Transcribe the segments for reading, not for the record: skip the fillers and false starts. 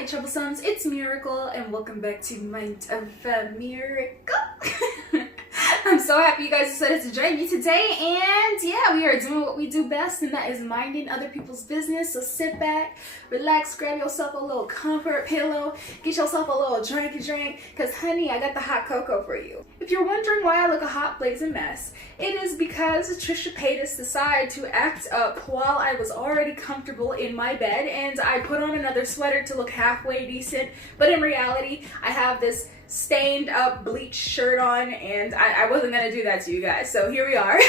Hi Troublesomes, it's Miracle and welcome back to Mind of a Miracle. I'm so happy you guys decided to join me today, and yeah, we are doing what we do best, and that is minding other people's business. So sit back, relax, grab yourself a little comfort pillow, get yourself a little drink, because honey, I got the hot cocoa for you. If you're wondering why I look a hot blazing mess, it is because Trisha Paytas decided to act up while I was already comfortable in my bed, and I put on another sweater to look halfway decent, but in reality, I have this stained up bleached shirt on, and I wasn't gonna do that to you guys, so here we are.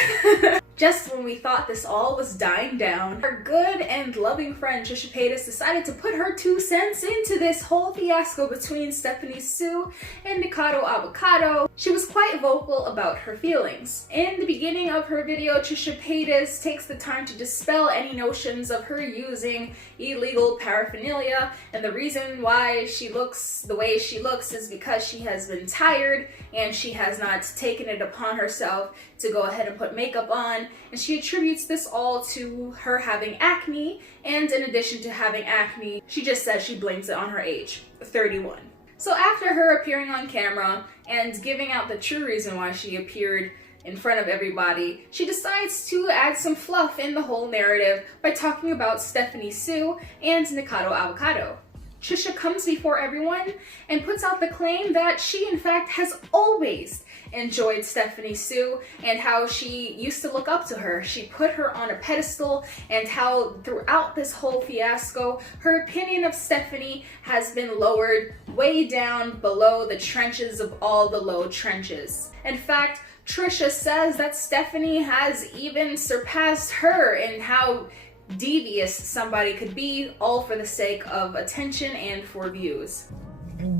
Just when we thought this all was dying down, our good and loving friend Trisha Paytas decided to put her 2 cents into this whole fiasco between Stephanie Sue and Nikocado Avocado. She was quite vocal about her feelings. In the beginning of her video, Trisha Paytas takes the time to dispel any notions of her using illegal paraphernalia, and the reason why she looks the way she looks is because she has been tired and she has not taken it upon herself to go ahead and put makeup on, and she attributes this all to her having acne, and in addition to having acne, she just says she blames it on her age, 31. So after her appearing on camera and giving out the true reason why she appeared in front of everybody, she decides to add some fluff in the whole narrative by talking about Stephanie Sue and Nikocado Avocado. Trisha comes before everyone and puts out the claim that she in fact has always enjoyed Stephanie Sue and how she used to look up to her. She put her on a pedestal, and how throughout this whole fiasco, her opinion of Stephanie has been lowered way down below the trenches of all the low trenches. In fact, Trisha says that Stephanie has even surpassed her in how devious somebody could be, all for the sake of attention and for views.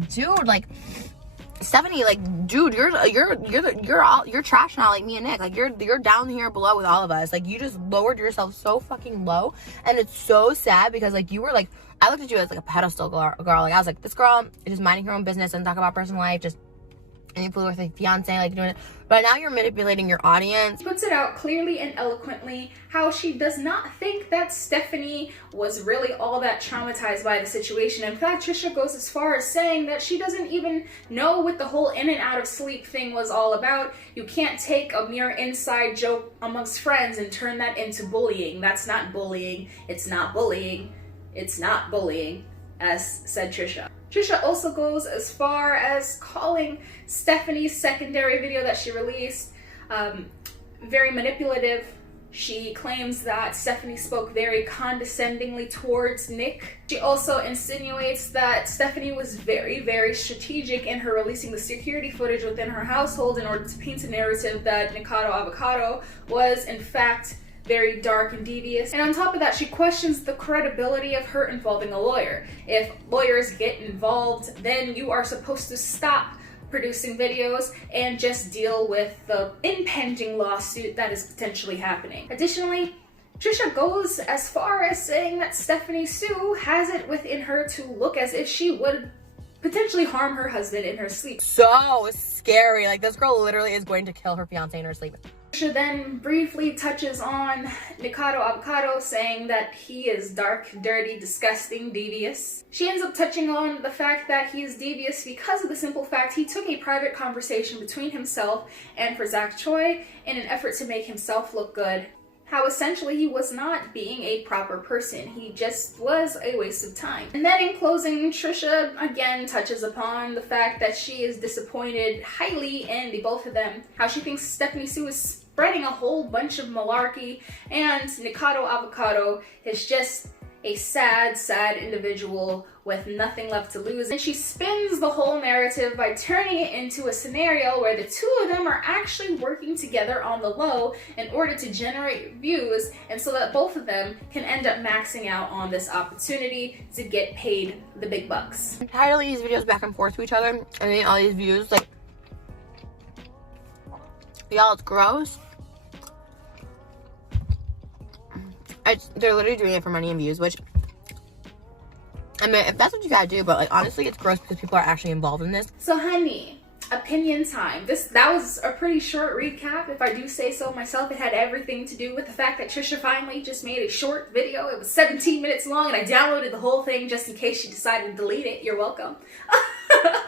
Dude, like Stephanie, like, dude, you're trash now, like me and Nick. Like you're down here below with all of us. Like you just lowered yourself so fucking low, and it's so sad because like you were like, I looked at you as like a pedestal girl. Like I was like, this girl is just minding her own business and talk about personal life, just and you flew with a fiance, like doing it. But now you're manipulating your audience. She puts it out clearly and eloquently how she does not think that Stephanie was really all that traumatized by the situation. In fact, Trisha goes as far as saying that she doesn't even know what the whole in and out of sleep thing was all about. You can't take a mere inside joke amongst friends and turn that into bullying. That's not bullying. It's not bullying. It's not bullying, as said Trisha. Trisha also goes as far as calling Stephanie's secondary video that she released very manipulative. She claims that Stephanie spoke very condescendingly towards Nick. She also insinuates that Stephanie was very, very strategic in her releasing the security footage within her household in order to paint a narrative that Nikocado Avocado was, in fact, very dark and devious. And on top of that, she questions the credibility of her involving a lawyer. If lawyers get involved, then you are supposed to stop producing videos and just deal with the impending lawsuit that is potentially happening. Additionally, Trisha goes as far as saying that Stephanie Sue has it within her to look as if she would potentially harm her husband in her sleep. So scary. Like this girl literally is going to kill her fiance in her sleep. Trisha then briefly touches on Nikocado Avocado, saying that he is dark, dirty, disgusting, devious. She ends up touching on the fact that he is devious because of the simple fact he took a private conversation between himself and for Zach Choi in an effort to make himself look good. How essentially he was not being a proper person. He just was a waste of time. And then in closing, Trisha again touches upon the fact that she is disappointed highly in the both of them. How she thinks Stephanie Sue is spreading a whole bunch of malarkey, and Nikocado Avocado is just a sad, sad individual with nothing left to lose. And she spins the whole narrative by turning it into a scenario where the two of them are actually working together on the low in order to generate views, and so that both of them can end up maxing out on this opportunity to get paid the big bucks. I'm tired of these videos back and forth to each other and getting all these views. Like, y'all, it's gross. They're literally doing it for money and views, which, I mean, if that's what you gotta do, but like honestly, it's gross because people are actually involved in this. So honey, opinion time. That was a pretty short recap, if I do say so myself. It had everything to do with the fact that Trisha finally just made a short video. It was 17 minutes long, and I downloaded the whole thing just in case she decided to delete it. You're welcome.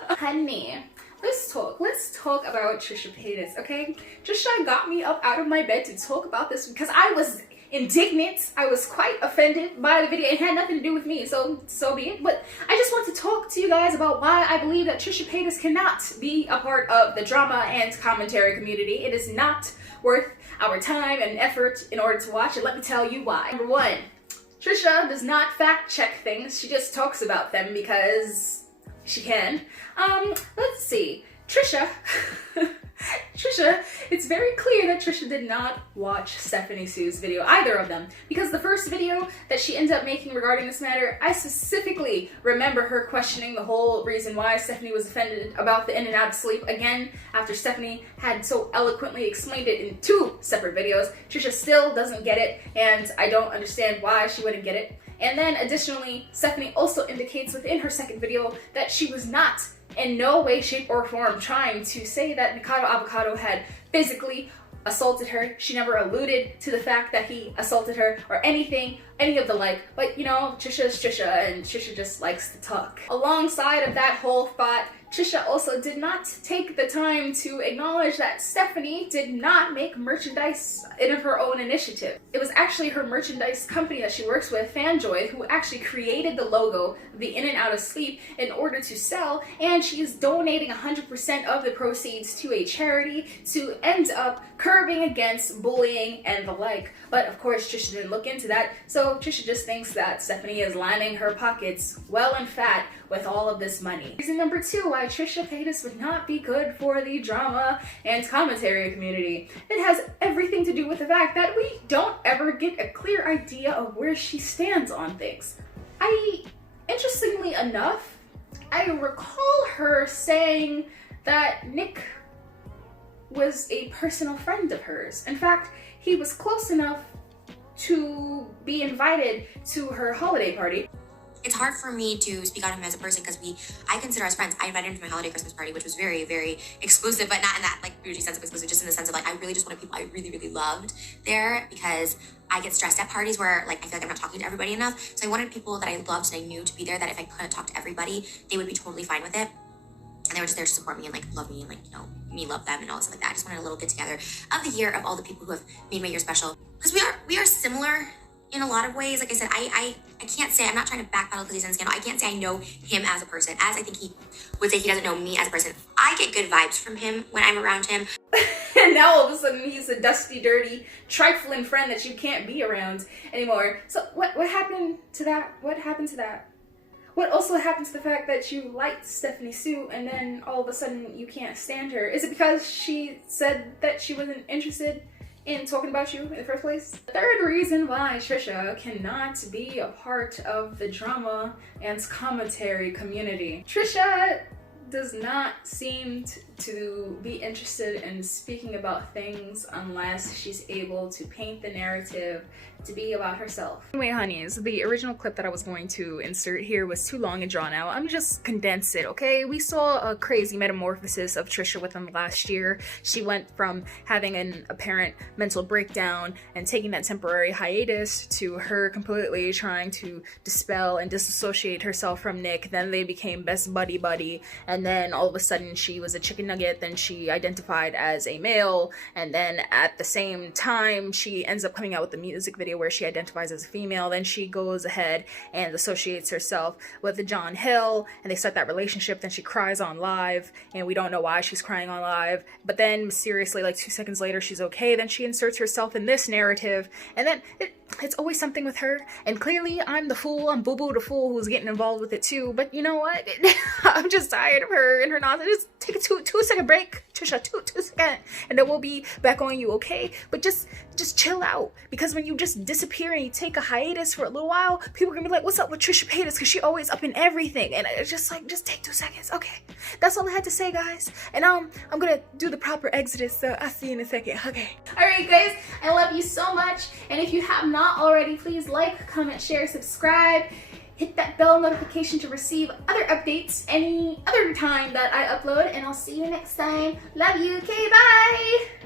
Honey, let's talk about Trisha Paytas, okay? Trisha got me up out of my bed to talk about this because I was indignant. I was quite offended by the video. It had nothing to do with me, so be it. But I just want to talk to you guys about why I believe that Trisha Paytas cannot be a part of the drama and commentary community. It is not worth our time and effort in order to watch it. Let me tell you why. Number one, Trisha does not fact check things. She just talks about them because she can. Let's see. Trisha, it's very clear that Trisha did not watch Stephanie Sue's video, either of them, because the first video that she ended up making regarding this matter, I specifically remember her questioning the whole reason why Stephanie was offended about the in and out of sleep. Again, after Stephanie had so eloquently explained it in 2 separate videos, Trisha still doesn't get it, and I don't understand why she wouldn't get it. And then additionally, Stephanie also indicates within her second video that she was not in no way, shape, or form trying to say that Nikocado Avocado had physically assaulted her. She never alluded to the fact that he assaulted her or anything, any of the like. But you know, Trisha is Trisha, and Trisha just likes to talk. Alongside of that whole thought, Trisha also did not take the time to acknowledge that Stephanie did not make merchandise of her own initiative. It was actually her merchandise company that she works with, Fanjoy, who actually created the logo, the In and Out of Sleep, in order to sell, and she is donating 100% of the proceeds to a charity to end up curbing against bullying and the like. But of course, Trisha didn't look into that, so Trisha just thinks that Stephanie is lining her pockets well and fat with all of this money. Reason number 2 why Trisha Paytas would not be good for the drama and commentary community. It has everything to do with the fact that we don't ever get a clear idea of where she stands on things. Interestingly enough, I recall her saying that Nick was a personal friend of hers. In fact, he was close enough to be invited to her holiday party. It's hard for me to speak on him as a person because I consider us friends. I invited him to my holiday Christmas party, which was very, very exclusive, but not in that like bougie sense of exclusive, just in the sense of like I really just wanted people I really, really loved there, because I get stressed at parties where like I feel like I'm not talking to everybody enough. So I wanted people that I loved and I knew to be there, that if I couldn't talk to everybody, they would be totally fine with it. And they were just there to support me and like love me and like, you know, me love them and all stuff like that. I just wanted a little get together of the year of all the people who have made my year special, because we are similar in a lot of ways. Like I said, I can't say, I'm not trying to backpedal because he's in scandal. I can't say I know him as a person, as I think he would say he doesn't know me as a person. I get good vibes from him when I'm around him. And now all of a sudden he's a dusty, dirty, trifling friend that you can't be around anymore. So what happened to that? What happened to that? What also happened to the fact that you liked Stephanie Sue and then all of a sudden you can't stand her? Is it because she said that she wasn't interested in talking about you in the first place? The third reason why Trisha cannot be a part of the drama and commentary community. Trisha does not seem to be interested in speaking about things unless she's able to paint the narrative to be about herself. Anyway, honeys, the original clip that I was going to insert here was too long and drawn out. I'm just condense it, okay? We saw a crazy metamorphosis of Trisha within the last year. She went from having an apparent mental breakdown and taking that temporary hiatus to her completely trying to dispel and disassociate herself from Nick. Then they became best buddy, and then all of a sudden she was a chicken nugget, then she identified as a male, and then at the same time she ends up coming out with the music video where she identifies as a female. Then she goes ahead and associates herself with John Hill, and they start that relationship. Then she cries on live, and we don't know why she's crying on live, but then mysteriously, like 2 seconds later, she's okay. Then she inserts herself in this narrative, and then it's always something with her. And clearly I'm the fool, I'm Boo Boo the fool who's getting involved with it too. But you know what? I'm just tired of her and her nonsense. Just take a two second break, Trisha, two second, and then we'll be back on you, okay? But just chill out, because when you just disappear and you take a hiatus for a little while, people are gonna be like, what's up with Trisha Paytas? Because she always up in everything. And it's just like, just take 2 seconds, okay? That's all I had to say, guys. And I'm gonna do the proper exodus, so I'll see you in a second, okay? Alright guys, I love you so much, and if you have not already, please like, comment, share, subscribe. hit that bell notification to receive other updates any other time that I upload, and I'll see you next time. Love you. Okay, bye.